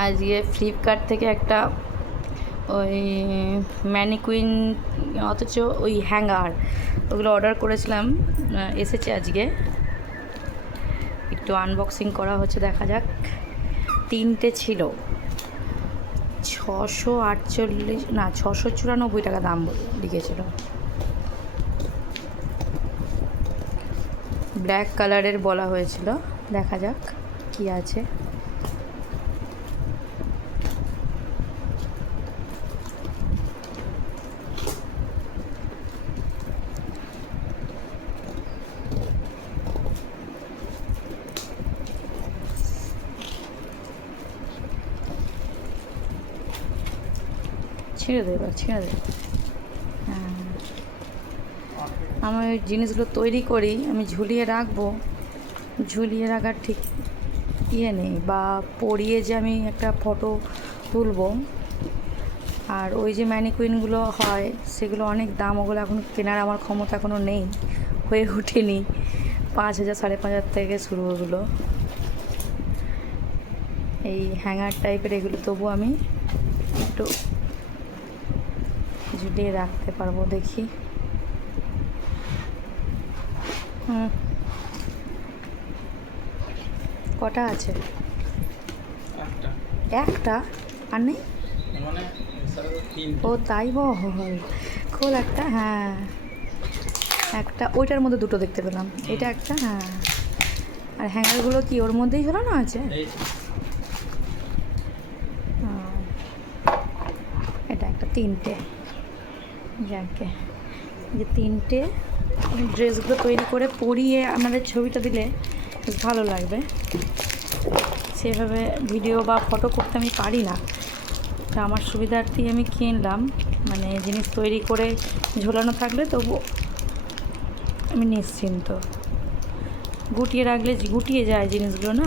আজকে ফ্লিপকার্ট থেকে একটা ওই ম্যানিকুইন অথচ ওই হ্যাঙ্গার ওগুলো অর্ডার করেছিলাম, এসেছে আজকে। একটু আনবক্সিং করা হচ্ছে, দেখা যাক। 3টে ছিল, 694 টাকা দাম লিখেছিল। ব্ল্যাক কালারের বলা হয়েছিল, দেখা যাক কি আছে। ছেড়ে দে, এবার ছেড়ে দে। হ্যাঁ, আমি ওই জিনিসগুলো তৈরি করি, আমি ঝুলিয়ে রাখবো, ঝুলিয়ে রাখার ঠিক নেই, বা পরিয়ে যে আমি একটা ফটো তুলবো। আর ওই যে ম্যানিকুইনগুলো হয় সেগুলো অনেক দাম, ওগুলো এখন কেনার আমার ক্ষমতা এখনও নেই, হয়ে ওঠেনি। 5,000 5,500 থেকে শুরু ওগুলো। এই হ্যাঙ্গার টাইপের এগুলো তবু আমি একটু ঝুলিয়ে রাখতে পারবো, দেখি। কটা আছে? একটা আর নেই। ও তাই বল, খোল একটা। হ্যাঁ, একটা ওইটার মধ্যে দুটো দেখতে পেলাম, এটা একটা। হ্যাঁ, আর হ্যাঙ্গারগুলো কি ওর মধ্যেই ঝোলানো আছে? এটা একটা, 3টে। যাকে যে 3টে ড্রেসগুলো তৈরি করে পরিয়ে আমাদের ছবিটা দিলে বেশ ভালো লাগবে। সেভাবে ভিডিও বা ফটো করতে আমি পারি না, তা আমার সুবিধার্থেই আমি কিনলাম। মানে জিনিস তৈরি করে ঝোলানো থাকলে তবু আমি নিশ্চিন্ত, গুটিয়ে রাখলে গুটিয়ে যায় জিনিসগুলো না।